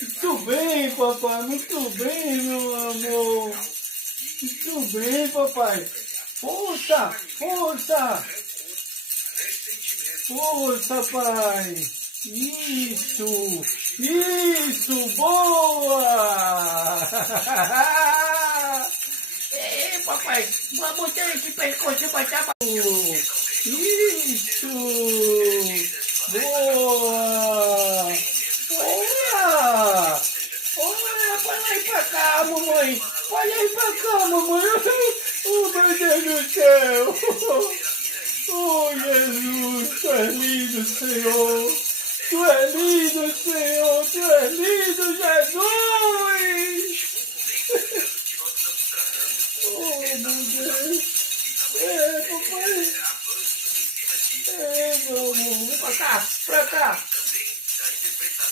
Muito bem, papai, muito bem, meu amor. Muito bem, papai. Força, força. Força, pai. Isso, boa. Ei, papai, vamos ter esse pescoço para cá. Isso, boa. Olha. Olha, olha aí pra cá, mamãe. Olha aí pra cá, mamãe. Oh, meu Deus do céu. Oh, Jesus, tu és lindo, Senhor. Tu és lindo, Senhor. Tu és lindo, Jesus. Oh, meu Deus. É, papai. É, meu amor. Vem pra cá, pra cá.